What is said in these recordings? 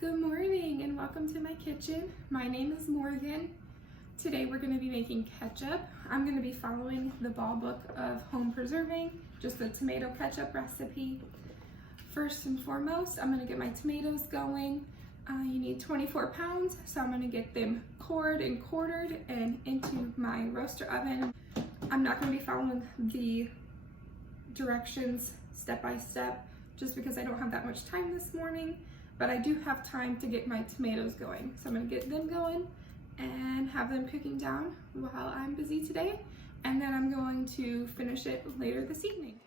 Good morning and welcome to my kitchen. My name is Morgan. Today we're going to be making ketchup. I'm going to be following the ball book of home preserving, just the tomato ketchup recipe. First and foremost, I'm going to get my tomatoes going. You need 24 pounds, so I'm going to get them cored and quartered and into my roaster oven. I'm not going to be following the directions step by step just because I don't have that much time this morning. But I do have time to get my tomatoes going. So I'm gonna get them going and have them cooking down while I'm busy today. And then I'm going to finish it later this evening.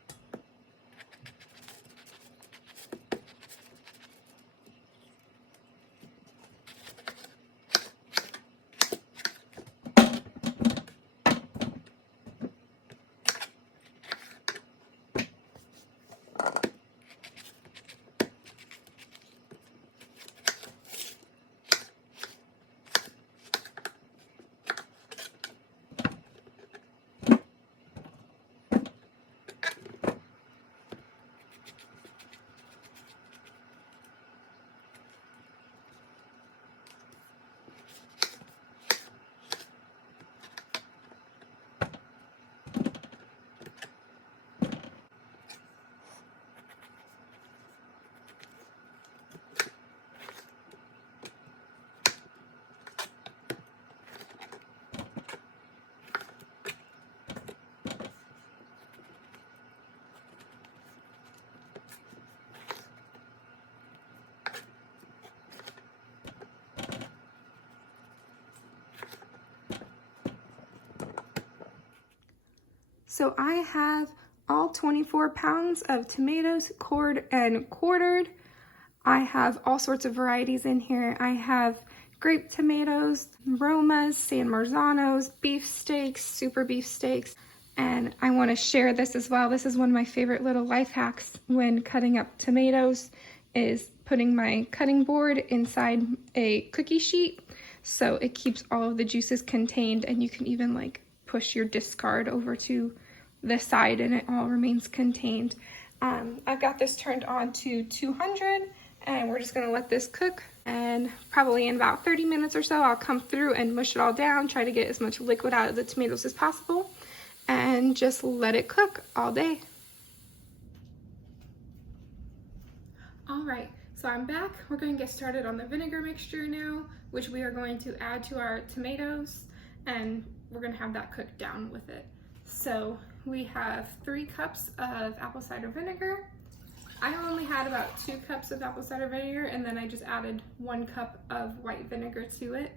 So I have all 24 pounds of tomatoes cored and quartered. I have all sorts of varieties in here. I have grape tomatoes, Romas, San Marzanos, beef steaks, super beef steaks, and I want to share this as well. This is one of my favorite little life hacks when cutting up tomatoes, is putting my cutting board inside a cookie sheet so it keeps all of the juices contained, and you can even like push your discard over to the side and it all remains contained. I've got this turned on to 200 and we're just gonna let this cook, and probably in about 30 minutes or so I'll come through and mush it all down, try to get as much liquid out of the tomatoes as possible, and just let it cook all day. All right, so I'm back. We're going to get started on the vinegar mixture now, which we are going to add to our tomatoes, and we're going to have that cooked down with it. So we have 3 cups of apple cider vinegar. I only had about 2 cups of apple cider vinegar, and then I just added 1 cup of white vinegar to it.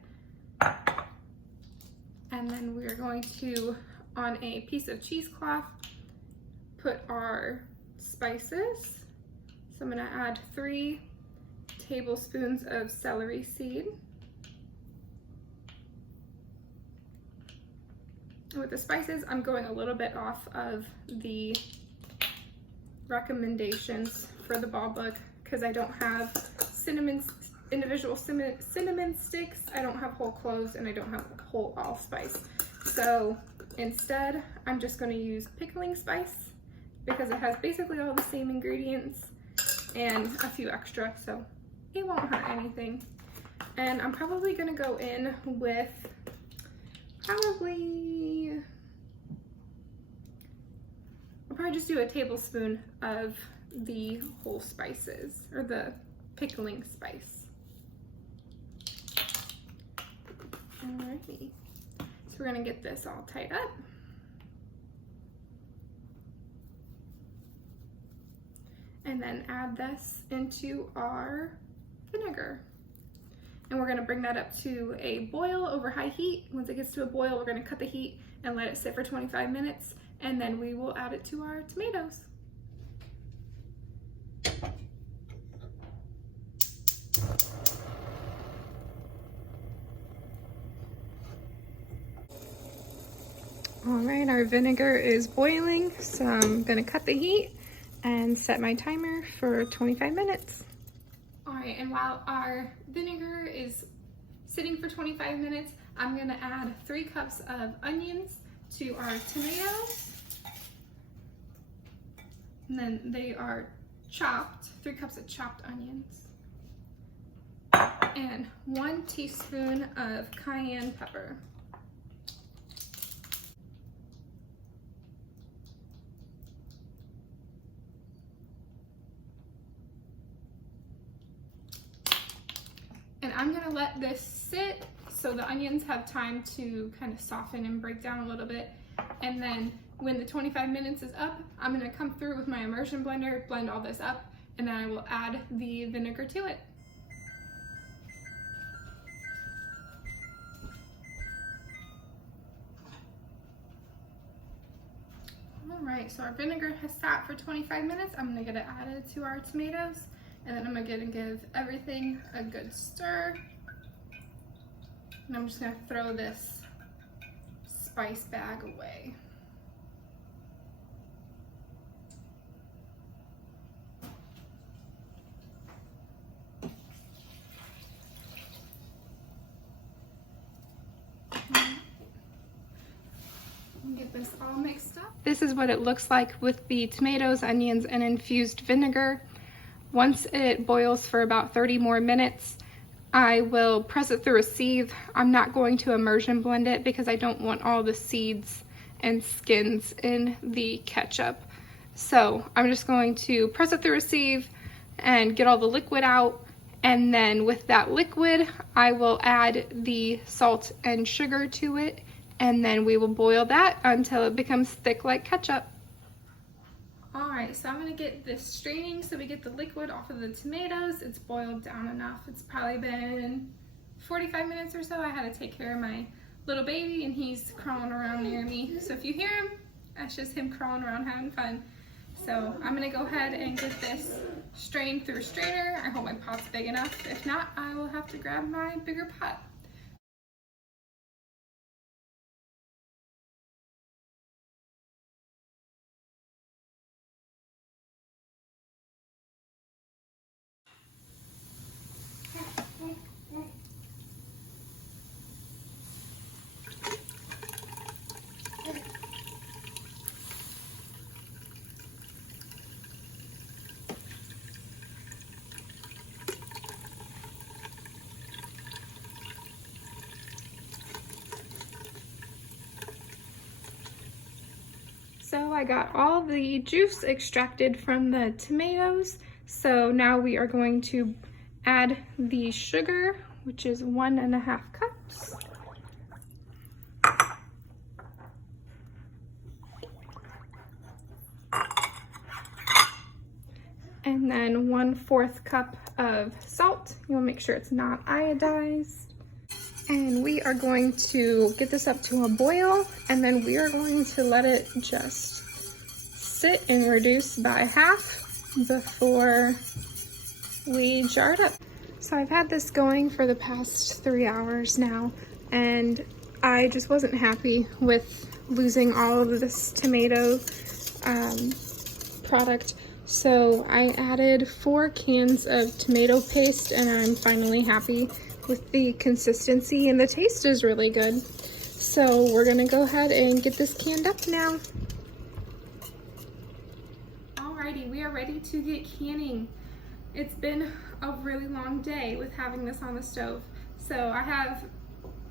And then we are going to, on a piece of cheesecloth, put our spices. So I'm going to add 3 tablespoons of celery seed. With the spices, I'm going a little bit off of the recommendations for the ball book because I don't have individual cinnamon sticks, I don't have whole cloves, and I don't have whole allspice. So instead, I'm just going to use pickling spice because it has basically all the same ingredients and a few extra, so it won't hurt anything. And I'm probably going to go in with I'll probably just do a tablespoon of the whole spices, or the pickling spice. Alrighty, so we're gonna get this all tied up. And then add this into our vinegar. And we're gonna bring that up to a boil over high heat. Once it gets to a boil, we're gonna cut the heat and let it sit for 25 minutes, and then we will add it to our tomatoes. All right, our vinegar is boiling, so I'm gonna cut the heat and set my timer for 25 minutes. All right, and while our vinegar is sitting for 25 minutes, I'm gonna add 3 cups of onions to our tomatoes. And then they are chopped, 3 cups of chopped onions. and 1 teaspoon of cayenne pepper. And I'm gonna let this sit so the onions have time to kind of soften and break down a little bit. And then when the 25 minutes is up, I'm gonna come through with my immersion blender, blend all this up, and then I will add the vinegar to it. All right, so our vinegar has sat for 25 minutes. I'm gonna get it added to our tomatoes, and then I'm gonna give everything a good stir. And I'm just gonna throw this spice bag away. Get this all mixed up. This is what it looks like with the tomatoes, onions, and infused vinegar. Once it boils for about 30 more minutes, I will press it through a sieve. I'm not going to immersion blend it because I don't want all the seeds and skins in the ketchup. So I'm just going to press it through a sieve and get all the liquid out. And then with that liquid, I will add the salt and sugar to it. And then we will boil that until it becomes thick like ketchup. All right, so I'm gonna get this straining so we get the liquid off of the tomatoes. It's boiled down enough. It's probably been 45 minutes or so. I had to take care of my little baby and he's crawling around near me. So if you hear him, that's just him crawling around having fun. So I'm gonna go ahead and get this strained through a strainer. I hope my pot's big enough. If not, I will have to grab my bigger pot. So I got all the juice extracted from the tomatoes. So now we are going to add the sugar, which is 1.5 cups. And then 1/4 cup of salt. You wanna make sure it's not iodized. And we are going to get this up to a boil, and then we are going to let it just sit and reduce by half before we jar it up. So I've had this going for the past 3 hours now, and I just wasn't happy with losing all of this tomato product. So I added 4 cans of tomato paste, and I'm finally happy with the consistency, and the taste is really good. So we're gonna go ahead and get this canned up now. Alrighty, we are ready to get canning. It's been a really long day with having this on the stove. So I have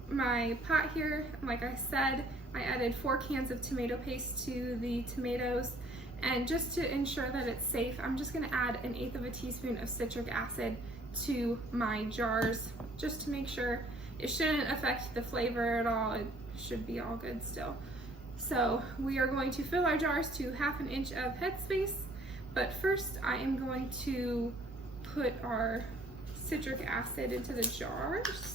my pot here. Like I said, I added 4 cans of tomato paste to the tomatoes. And just to ensure that it's safe, I'm just gonna add 1/8 teaspoon of citric acid to my jars, just to make sure. It shouldn't affect the flavor at all. It should be all good still. So we are going to fill our jars to 1/2 inch of headspace, but first I am going to put our citric acid into the jars.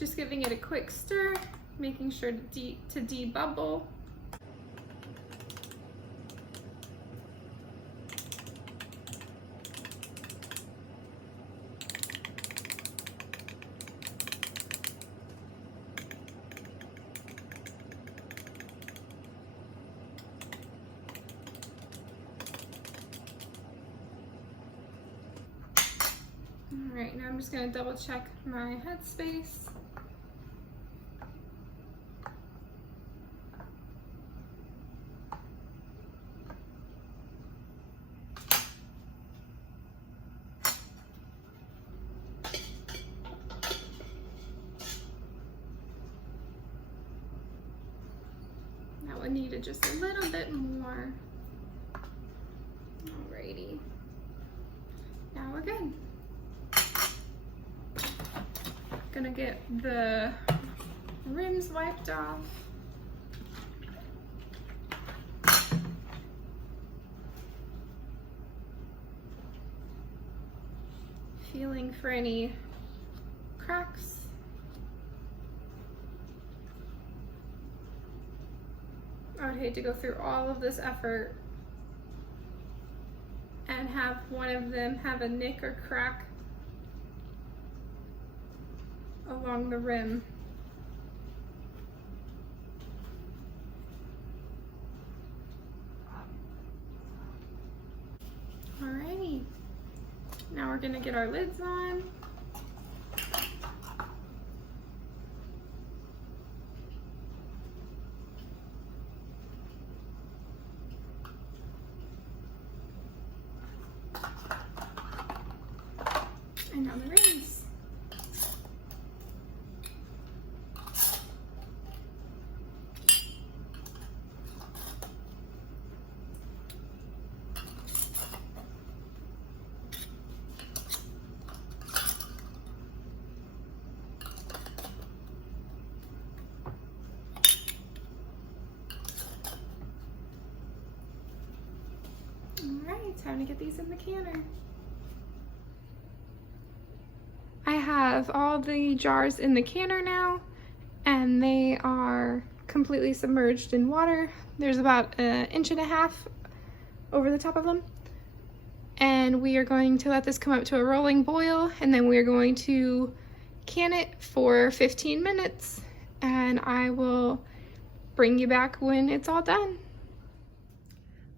Just giving it a quick stir, making sure to debubble. All right, now I'm just gonna double check my headspace. That one needed just a little bit more. Alrighty, now we're good. Gonna get the rims wiped off. Feeling for any cracks. I would hate to go through all of this effort and have one of them have a nick or crack along the rim. Alrighty, now we're gonna get our lids on. And now the rims. Alright, time to get these in the canner. I have all the jars in the canner now, and they are completely submerged in water. There's about 1.5 inches over the top of them. And we are going to let this come up to a rolling boil, and then we are going to can it for 15 minutes, and I will bring you back when it's all done.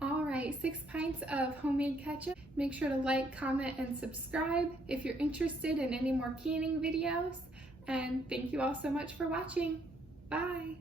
All right, 6 pints of homemade ketchup. Make sure to like, comment, and subscribe if you're interested in any more canning videos. And thank you all so much for watching. Bye.